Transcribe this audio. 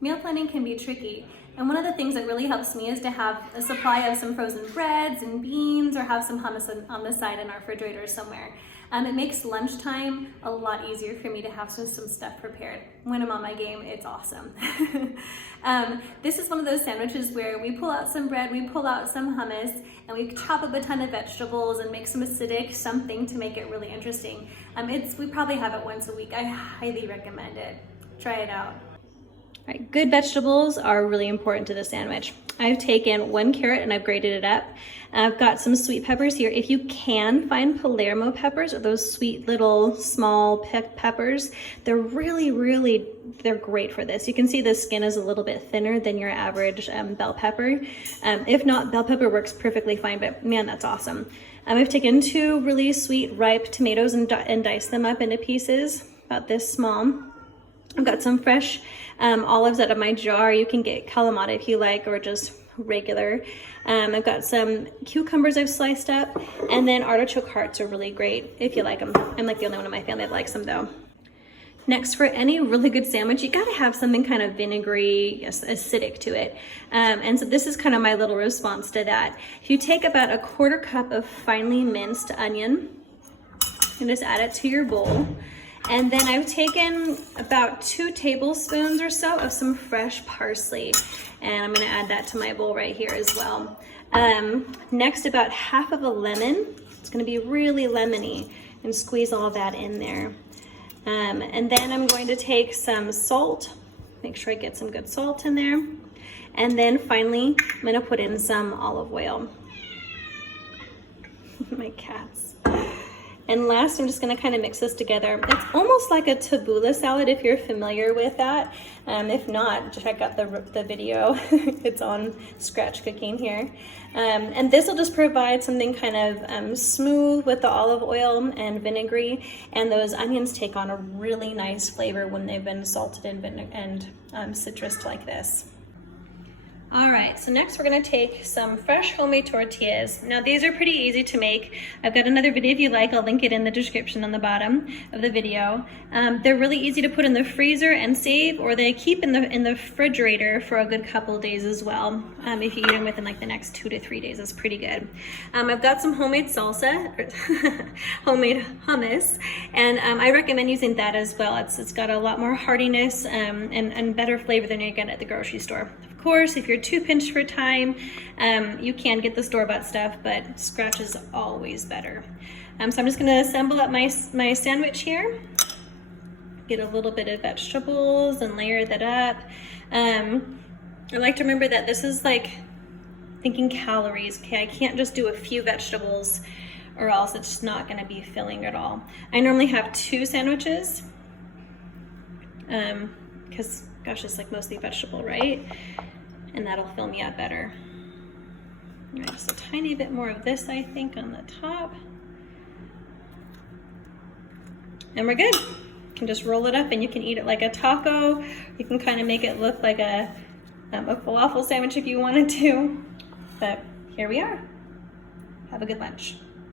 Meal planning can be tricky, and one of the things that really helps me is to have a supply of some frozen breads and beans, or have some hummus on the side in our refrigerator somewhere. It makes lunchtime a lot easier for me to have some stuff prepared. When I'm on my game, it's awesome. This is one of those sandwiches where we pull out some bread, we pull out some hummus, and we chop up a ton of vegetables and make some acidic something to make it really interesting. We probably have it once a week. I highly recommend it. Try it out. All right, good vegetables are really important to the sandwich. I've taken 1 carrot and I've grated it up. I've got some sweet peppers here. If you can find Palermo peppers, or those sweet little small peppers, they're they're great for this. You can see the skin is a little bit thinner than your average bell pepper. If not, bell pepper works perfectly fine, but man, that's awesome. I've taken 2 really sweet ripe tomatoes and diced them up into pieces about this small. I've got some fresh olives out of my jar. You can get Kalamata if you like, or just regular. I've got some cucumbers I've sliced up, and then artichoke hearts are really great if you like them. I'm like the only one in my family that likes them though. Next, for any really good sandwich, you gotta have something kind of vinegary, acidic to it. And so this is kind of my little response to that. If you take about a 1/4 cup of finely minced onion and just add it to your bowl. And then I've taken about 2 tablespoons or so of some fresh parsley, and I'm gonna add that to my bowl right here as well. Next, about 1/2 of a lemon. It's gonna be really lemony, and squeeze all that in there. And then I'm going to take some salt, make sure I get some good salt in there. And then finally, I'm gonna put in some olive oil. My cats. And last, I'm just gonna kind of mix this together. It's almost like a tabbouleh salad if you're familiar with that. If not, check out the video. It's on Scratch Cooking here. And this will just provide something kind of smooth with the olive oil and vinegary, and those onions take on a really nice flavor when they've been salted and citrused like this. All right, so next we're gonna take some fresh homemade tortillas. Now these are pretty easy to make. I've got another video if you like, I'll link it in the description on the bottom of the video. They're really easy to put in the freezer and save, or they keep in the refrigerator for a good couple days as well. If you eat them within like the next 2 to 3 days, it's pretty good. I've got some homemade salsa, homemade hummus, and I recommend using that as well. It's got a lot more heartiness and better flavor than you get at the grocery store. Of course, if you're too pinched for time, you can get the store-bought stuff, but scratch is always better. So I'm just gonna assemble up my sandwich here. Get a little bit of vegetables and layer that up. I like to remember that this is like thinking calories, okay? I can't just do a few vegetables or else it's just not gonna be filling at all. I normally have 2 sandwiches, because gosh, it's like mostly vegetable, right? And that'll fill me up better. All right, just a tiny bit more of this, I think, on the top. And we're good. You can just roll it up and you can eat it like a taco. You can kind of make it look like a falafel sandwich if you wanted to. But here we are. Have a good lunch.